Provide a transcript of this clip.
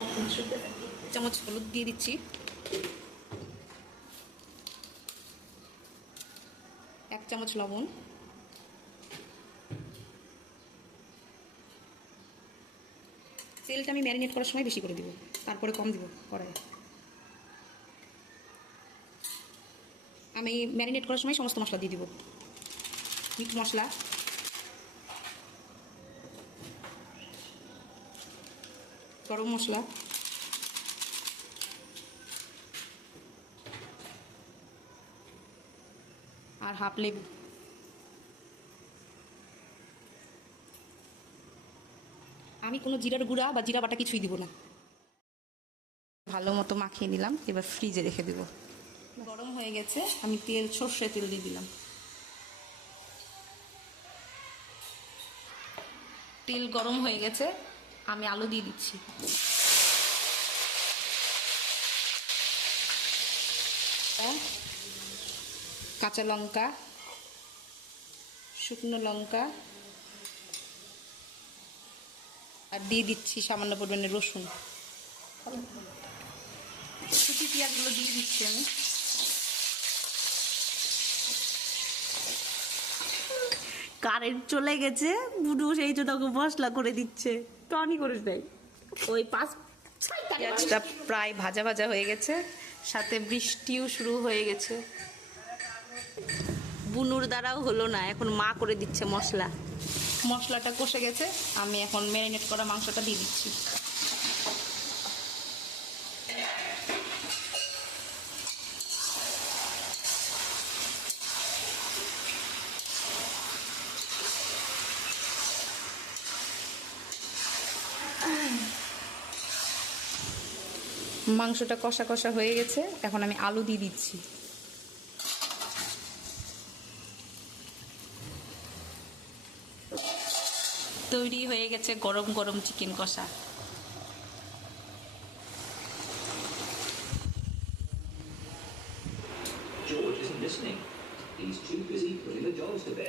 চামচ হলুদ দিয়ে দিচ্ছি, 1 চামচ লবণ, তেলটা আমি ম্যারিনেট করার সময় বেশি করে দিব, তারপরে কম দিব কড়াইয়ে। আমি ম্যারিনেট করার সময় সমস্ত মশলা দিয়ে দিব, মিট মশলা, গরম মশলা, আর হাফ লেবু। আমি কোনো জিরার গুঁড়া বা জিরা বাটা কিছুই দিব না। ভালো মতো মাখিয়ে নিলাম, এবার ফ্রিজে রেখে দেব। গরম হয়ে গেছে, আমি সর্ষে তেল দিয়ে দিলাম। তেল গরম হয়ে গেছে, আমি আলু দিয়ে দিচ্ছি। কাঁচা লঙ্কা, শুকনো লঙ্কা, আর দিয়ে দিচ্ছি সামান্য পরিমাণে রসুন। কুচি পেঁয়াজগুলো দিয়ে দিচ্ছি আমি। কারেন্ট চলে গেছে, বুডু সেই জন্য মশলা করে দিচ্ছে, টনি করে দেয়। ওই পেঁয়াজটা প্রায় ভাজা ভাজা হয়ে গেছে, সাথে বৃষ্টিও শুরু হয়ে গেছে। বুনুর দ্বারাও হলো না, এখন মা করে দিচ্ছে মশলা। মশলাটা কষে গেছে, আমি এখন ম্যারিনেট করা মাংসটা দিয়ে দিচ্ছি। মাংসটা কষা কষা হয়ে গেছে, এখন আমি আলু দিয়ে দিচ্ছি। তৈরি হয়ে গেছে গরম গরম চিকেন কষা। George isn't listening. He's too busy putting the dogs to bed.